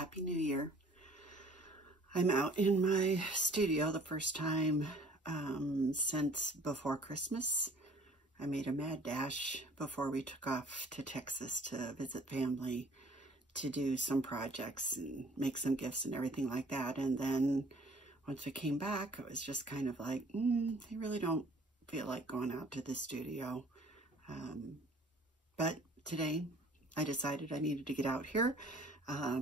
Happy New Year. I'm out in my studio the first time since before Christmas. I made a mad dash before we took off to Texas to visit family, to do some projects and make some gifts and everything like that. And then once we came back, it was just kind of like, I really don't feel like going out to the studio. But today I decided I needed to get out here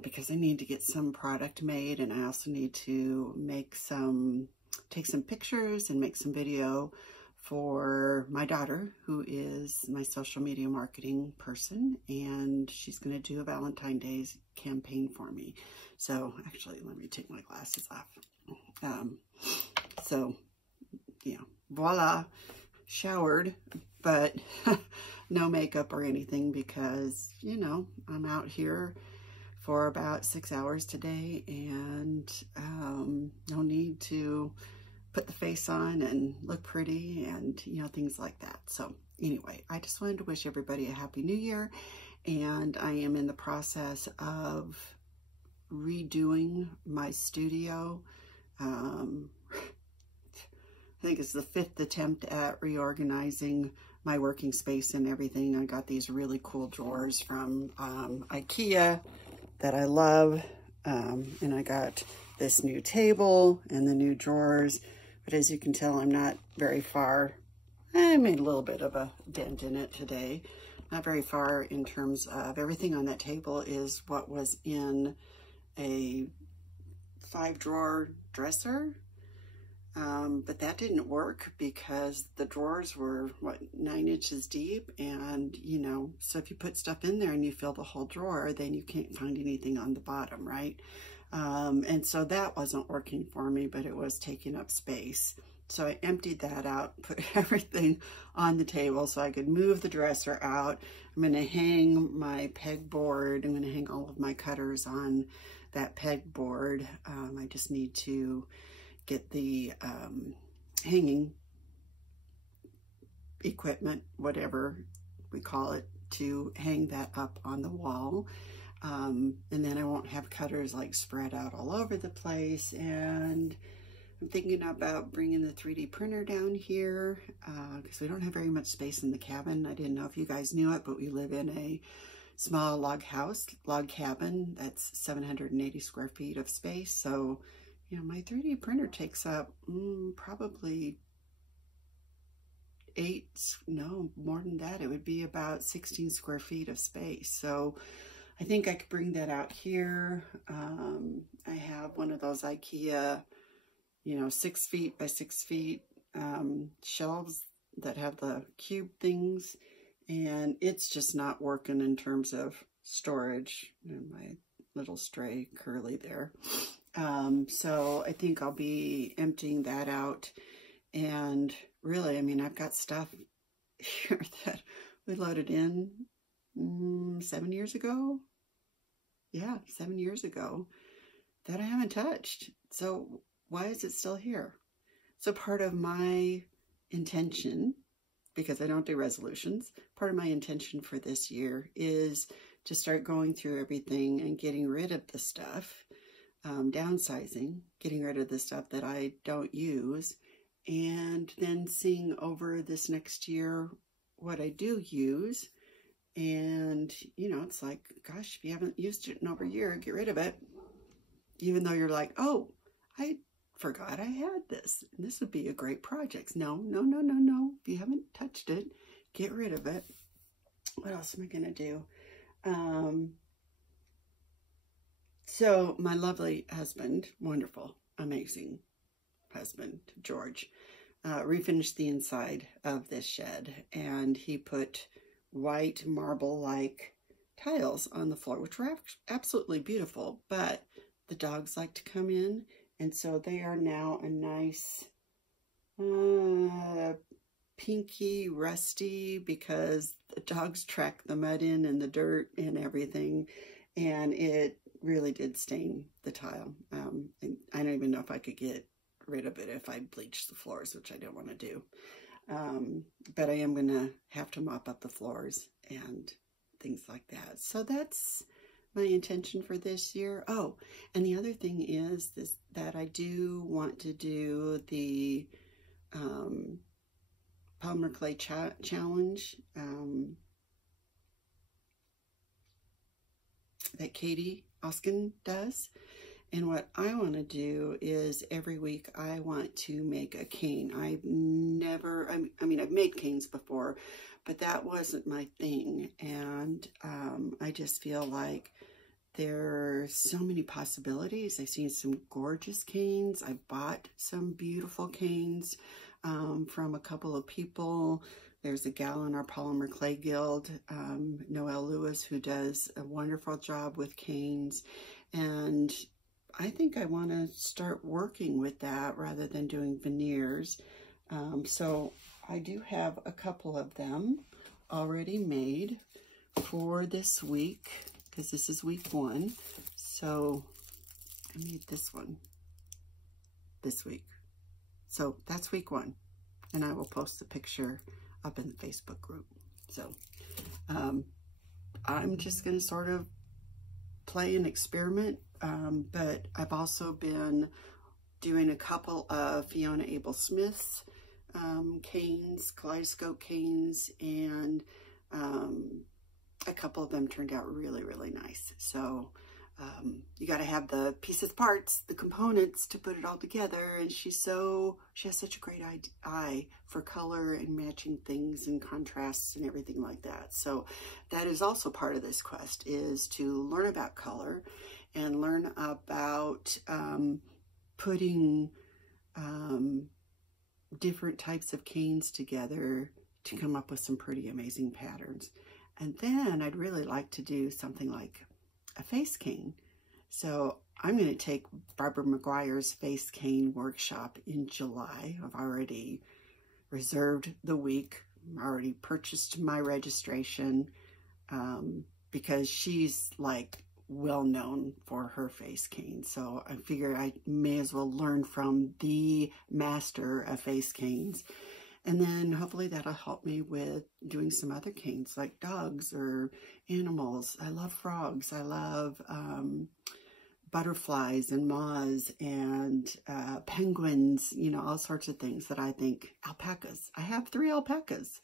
because I need to get some product made, and I also need to take some pictures and make some video for my daughter, who is my social media marketing person, and she's going to do a Valentine's Day campaign for me. So actually, let me take my glasses off. So yeah, voila, showered, but no makeup or anything because, you know, I'm out here for about 6 hours today, and no need to put the face on and look pretty and, you know, things like that. So anyway, I just wanted to wish everybody a Happy New Year, and I am in the process of redoing my studio. I think it's the 5th attempt at reorganizing my working space and everything. I got these really cool drawers from IKEA that I love, and I got this new table and the new drawers, but as you can tell, I'm not very far. I made a little bit of a dent in it today. Not very far in terms of everything on that table is what was in a 5-drawer dresser. But that didn't work because the drawers were, what, 9 inches deep, and, you know, so if you put stuff in there and you fill the whole drawer, then you can't find anything on the bottom, right? And so that wasn't working for me, but it was taking up space. So I emptied that out, put everything on the table so I could move the dresser out. I'm going to hang my pegboard. I'm going to hang all of my cutters on that pegboard. I just need to get the hanging equipment, whatever we call it, to hang that up on the wall. And then I won't have cutters like spread out all over the place. And I'm thinking about bringing the 3D printer down here because we don't have very much space in the cabin. I didn't know if you guys knew it, but we live in a small log cabin that's 780 square feet of space. So, you know, my 3D printer takes up probably more than that. It would be about 16 square feet of space. So I think I could bring that out here. I have one of those IKEA, you know, 6 feet by 6 feet shelves that have the cube things, and it's just not working in terms of storage. And my little stray curly there. So I think I'll be emptying that out. And really, I mean, I've got stuff here that we loaded in 7 years ago. Yeah, 7 years ago that I haven't touched. So why is it still here? So part of my intention, because I don't do resolutions, part of my intention for this year is to start going through everything and getting rid of the stuff. Downsizing, getting rid of the stuff that I don't use, and then seeing over this next year what I do use. And, you know, it's like, gosh, if you haven't used it in over a year, get rid of it. Even though you're like, oh, I forgot I had this. And this would be a great project. No, no, no, no, no. If you haven't touched it, get rid of it. What else am I going to do? So my lovely husband, wonderful, amazing husband, George, refinished the inside of this shed, and he put white marble-like tiles on the floor, which were absolutely beautiful, but the dogs like to come in, and so they are now a nice pinky rusty because the dogs track the mud in and the dirt and everything, and it really did stain the tile. And I don't even know if I could get rid of it if I bleached the floors, which I don't want to do. But I am going to have to mop up the floors and things like that. So that's my intention for this year. Oh, and the other thing is that I do want to do the polymer clay challenge that Katie Oskin does. And what I want to do is every week I want to make a cane. I've never, I mean, I've made canes before, but that wasn't my thing. And I just feel like there's so many possibilities. I've seen some gorgeous canes. I've bought some beautiful canes from a couple of people. There's a gal in our Polymer Clay Guild, Noelle Lewis, who does a wonderful job with canes. And I think I want to start working with that rather than doing veneers. So I do have a couple of them already made for this week, because this is week 1. So I made this one this week. So that's week 1. And I will post the picture up in the Facebook group. So I'm just going to sort of play and experiment. But I've also been doing a couple of Fiona Abel Smith's canes, kaleidoscope canes, and a couple of them turned out really, really nice. So you got to have the pieces, parts, the components to put it all together. And she has such a great eye for color and matching things and contrasts and everything like that. So that is also part of this quest, is to learn about color and learn about putting different types of canes together to come up with some pretty amazing patterns. And then I'd really like to do something like a face cane. So I'm going to take Barbara McGuire's face cane workshop in July. I've already reserved the week. I already purchased my registration because she's like well known for her face cane. So I figured I may as well learn from the master of face canes. And then hopefully that'll help me with doing some other canes like dogs or animals. I love frogs. I love butterflies and moths and penguins, you know, all sorts of things that I think. Alpacas. I have 3 alpacas.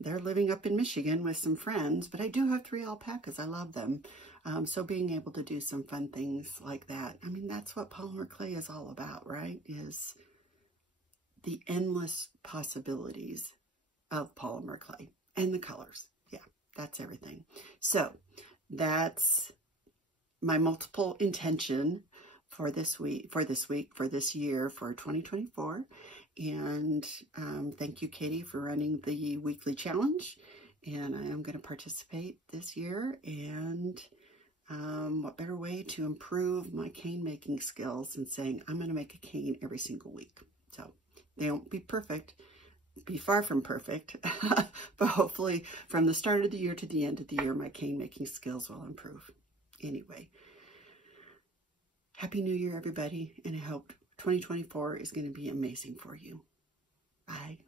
They're living up in Michigan with some friends, but I do have 3 alpacas. I love them. So being able to do some fun things like that. I mean, that's what polymer clay is all about, right? Is the endless possibilities of polymer clay and the colors. Yeah, that's everything. So that's my multiple intention for this week, for this year, for 2024. And thank you, Katie, for running the weekly challenge. And I am going to participate this year. And what better way to improve my cane making skills than saying I'm going to make a cane every single week. So they won't be perfect, be far from perfect, but hopefully from the start of the year to the end of the year, my cane making skills will improve. Anyway, Happy New Year, everybody, and I hope 2024 is going to be amazing for you. Bye.